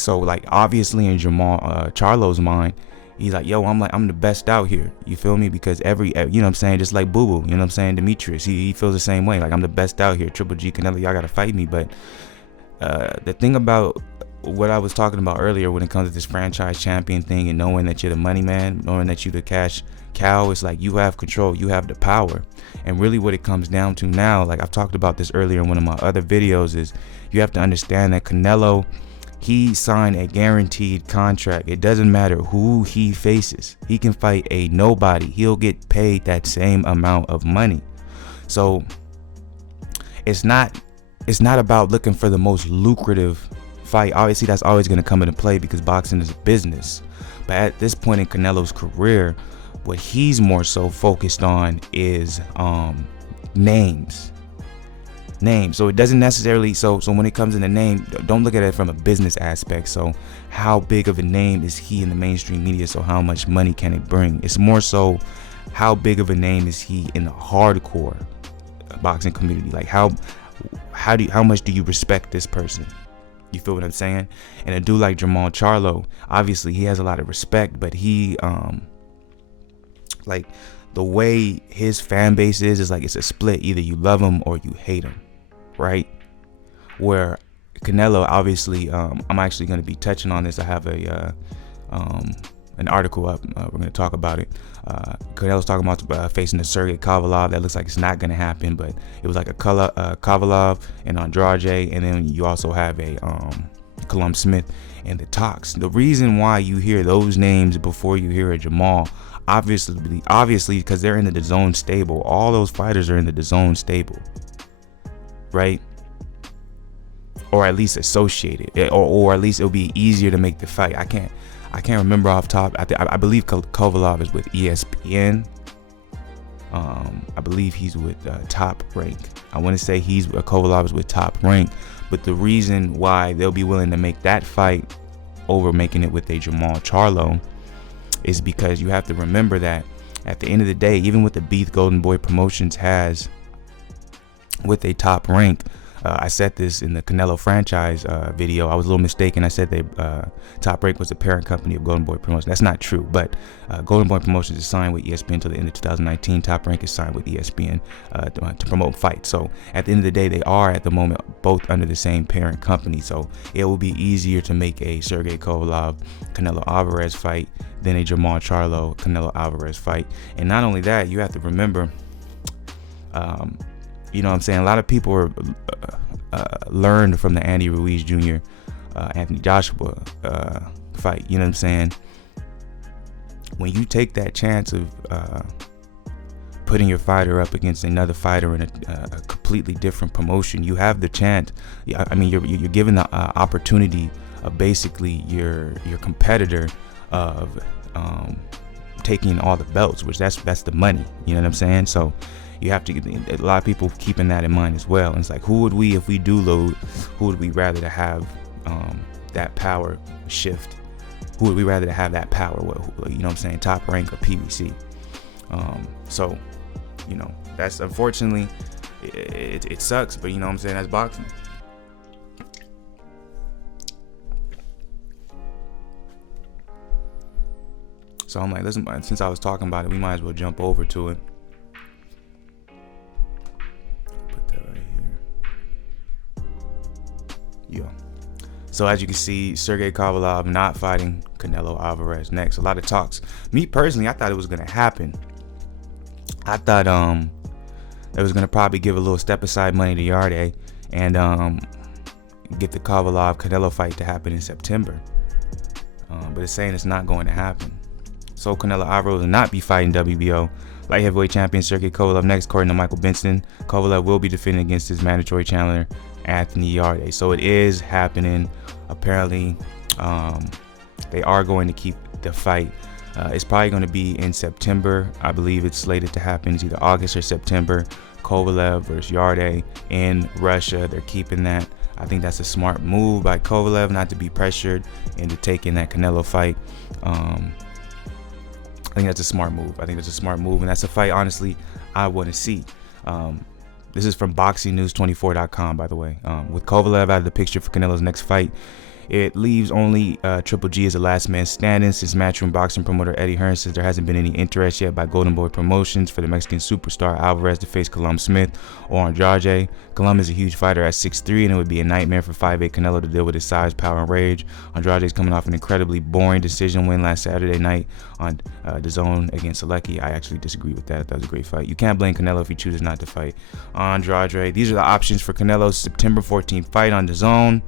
So like obviously in Charlo's mind, he's like, yo, I'm the best out here. You feel me? Because you know what I'm saying, just like Boo Boo, you know what I'm saying, Demetrius, he feels the same way. Like, I'm the best out here. Triple G, Canelo, y'all gotta fight me. But the thing about what I was talking about earlier when it comes to this franchise champion thing and knowing that you're the money man, knowing that you're the cash cow, it's like you have control, you have the power. And really what it comes down to now, like I've talked about this earlier in one of my other videos, is you have to understand that Canelo, he signed a guaranteed contract. It doesn't matter who he faces. He can fight a nobody. He'll get paid that same amount of money. So it's not about looking for the most lucrative fight. Obviously, that's always going to come into play because boxing is a business. But at this point in Canelo's career, what he's more so focused on is names. So it doesn't necessarily, so when it comes in the name, don't look at it from a business aspect. So how big of a name is he in the mainstream media? So how much money can it bring? It's more so how big of a name is he in the hardcore boxing community? Like how much do you respect this person? You feel what I'm saying? And a dude like Charlo, obviously he has a lot of respect, but he like the way his fan base is like it's a split. Either you love him or you hate him, right? Where Canelo, obviously, I'm actually going to be touching on this. I have an article up. We're going to talk about it. Canelo's talking about facing a Sergey Kovalev. That looks like it's not going to happen, but it was like a Kovalev and Andrade, and then you also have a Callum Smith and the talks. The reason why you hear those names before you hear a Jamal, obviously because they're in the DAZN stable. All those fighters are in the DAZN stable, right? Or at least associated, or at least it'll be easier to make the fight. I can't remember off top. I believe Kovalev is with ESPN. I believe he's with Top Rank. I want to say Kovalev is with Top Rank. But the reason why they'll be willing to make that fight over making it with a Charlo is because you have to remember that at the end of the day, even with the Beef Golden Boy Promotions has with a Top Rank, I said this in the Canelo franchise video. I was a little mistaken. I said Top Rank was the parent company of Golden Boy Promotions. That's not true, but Golden Boy Promotions is signed with ESPN until the end of 2019. Top Rank is signed with ESPN to promote fights. So at the end of the day, they are at the moment both under the same parent company. So it will be easier to make a Sergey Kovalev Canelo Alvarez fight than a Charlo Canelo Alvarez fight. And not only that, you have to remember, you know what I'm saying, a lot of people are learned from the Andy Ruiz Jr. Anthony Joshua fight. You know what I'm saying? When you take that chance of putting your fighter up against another fighter in a completely different promotion, you have the chance. I mean, you're given the opportunity of basically your competitor of taking all the belts, which that's the money. You know what I'm saying? So you have to, a lot of people keeping that in mind as well. And it's like, who would we, if we do load, who would we rather to have that power shift? Who would we rather to have that power? You know what I'm saying? Top Rank or PBC? So, you know, that's unfortunately, it sucks, but you know what I'm saying? That's boxing. So I'm like, listen, since I was talking about it, we might as well jump over to it. So as you can see, Sergey Kovalev not fighting Canelo Alvarez next. A lot of talks. Me personally, I thought it was gonna happen. I thought it was gonna probably give a little step aside money to Yarde and get the Kovalev Canelo fight to happen in September. But it's saying it's not going to happen. So Canelo Alvarez will not be fighting WBO light heavyweight champion Sergey Kovalev next, according to Michael Benson. Kovalev will be defending against his mandatory challenger Anthony Yarde. So it is happening. Apparently, they are going to keep the fight. It's probably going to be in September. I believe it's slated to happen. It's either August or September. Kovalev versus Yarde in Russia. They're keeping that. I think that's a smart move by Kovalev not to be pressured into taking that Canelo fight. I think that's a smart move. And that's a fight, honestly, I want to see. This is from BoxingNews24.com, by the way. With Kovalev out of the picture for Canelo's next fight, It leaves only Triple G as the last man standing, since Matchroom Boxing promoter Eddie Hearn says there hasn't been any interest yet by Golden Boy Promotions for the Mexican superstar Alvarez to face Colum Smith or Andrade. Colum is a huge fighter at 6'3", and it would be a nightmare for 5'8" Canelo to deal with his size, power, and rage. Andrade is coming off an incredibly boring decision win last Saturday night on DAZN against Selecki. I actually disagree with that. That was a great fight. You can't blame Canelo if he chooses not to fight Andrade. These are the options for Canelo's September 14th fight on DAZN.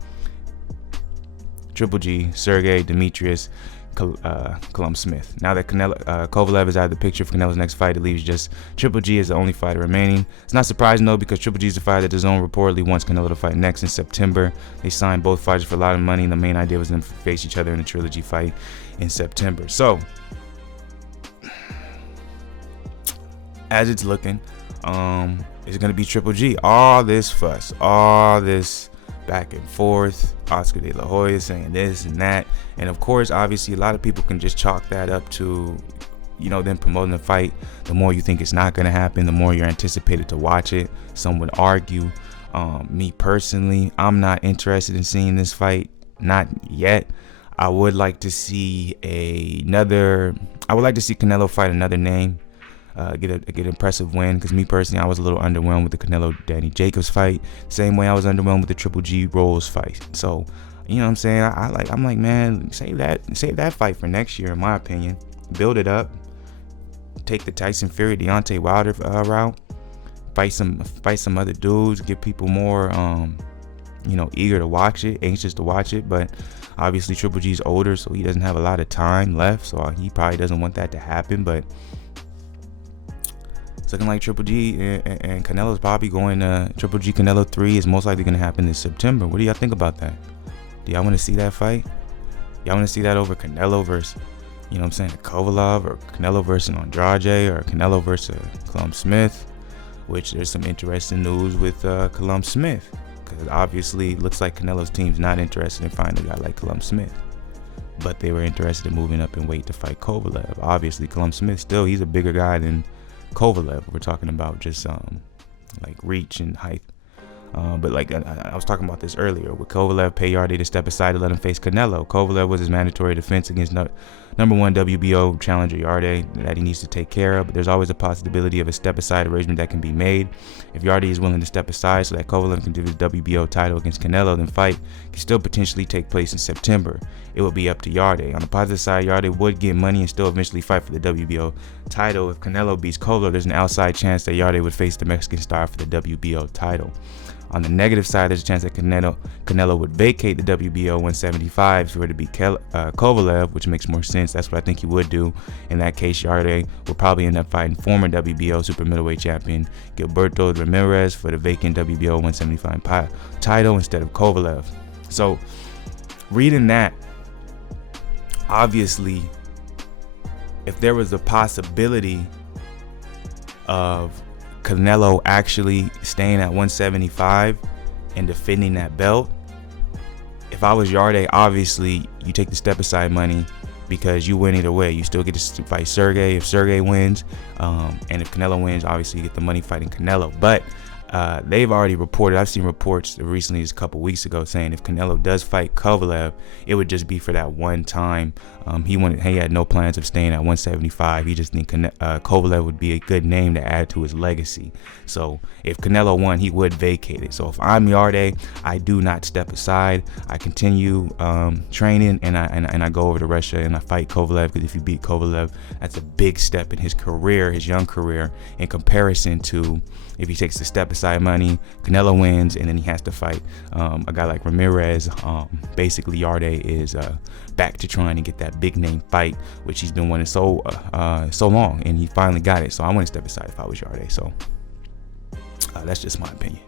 Triple G, Sergey, Demetrius, Colum Smith. Now that Kovalev is out of the picture for Canelo's next fight, it leaves just Triple G as the only fighter remaining. It's not surprising though, because Triple G is the fighter that the DAZN reportedly wants Canelo to fight next in September. They signed both fighters for a lot of money, and the main idea was them to face each other in a trilogy fight in September. So, as it's looking, it's gonna be Triple G. All this fuss, all this back and forth, Oscar De La Hoya saying this and that, and of course obviously a lot of people can just chalk that up to, you know, them promoting the fight. The more you think it's not going to happen, the more you're anticipated to watch it. Some would argue. Me personally, I'm not interested in seeing this fight, not yet. I would like to see Canelo fight another name, get an impressive win, because me personally, I was a little underwhelmed with the Canelo Danny Jacobs fight, same way I was underwhelmed with the Triple G Rolls fight. So, you know what I'm saying, I'm like, man, save that fight for next year, in my opinion. Build it up, take the Tyson Fury Deontay Wilder route, fight some other dudes, get people more you know, eager to watch it, anxious to watch it. But obviously Triple G's older, so he doesn't have a lot of time left, so he probably doesn't want that to happen. But it's looking like Triple G and Canelo's probably going to Triple G Canelo 3 is most likely going to happen in September. What do y'all think about that? Do y'all want to see that fight? Y'all want to see that over Canelo versus, you know what I'm saying, Kovalev, or Canelo versus Andrade, or Canelo versus Colum Smith? Which there's some interesting news with Colum Smith, because obviously it looks like Canelo's team's not interested in finding a guy like Colum Smith, but they were interested in moving up in weight to fight Kovalev. Obviously Colum Smith still, he's a bigger guy than Kovalev. We're talking about just like reach and height. But like I was talking about this earlier, would Kovalev pay Yarde to step aside to let him face Canelo? Kovalev was his mandatory defense against number one WBO challenger Yarde that he needs to take care of, but there's always a possibility of a step aside arrangement that can be made. If Yarde is willing to step aside so that Kovalev can do his WBO title against Canelo, then fight can still potentially take place in September. It would be up to Yarde. On the positive side, Yarde would get money and still eventually fight for the WBO title. If Canelo beats Kovalev, there's an outside chance that Yarde would face the Mexican star for the WBO title. On the negative side, there's a chance that Canelo would vacate the WBO 175 if he were to beat Kovalev, which makes more sense. That's what I think he would do. In that case, Yarde would probably end up fighting former WBO super middleweight champion Gilberto Ramirez for the vacant WBO 175 title instead of Kovalev. So, reading that, obviously, if there was a possibility of Canelo actually staying at 175 and defending that belt, if I was Yarde, obviously you take the step aside money, because you win either way. You still get to fight Sergey if Sergey wins, and if Canelo wins, obviously you get the money fighting Canelo. But they've already reported, I've seen reports recently, just a couple weeks ago, saying if Canelo does fight Kovalev, it would just be for that one time. He had no plans of staying at 175. He just think Kovalev would be a good name to add to his legacy. So if Canelo won, he would vacate it. So if I'm Yarde, I do not step aside. I continue training, and I go over to Russia and I fight Kovalev, because if you beat Kovalev, that's a big step in his career, his young career, in comparison to if he takes the step aside money, Canelo wins, and then he has to fight a guy like Ramirez. Basically, Yarde is back to trying to get that big name fight, which he's been wanting so long, and he finally got it. So I want to step aside if I was Yarde. So that's just my opinion.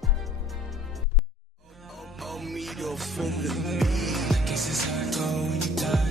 Guess it's hard when you die.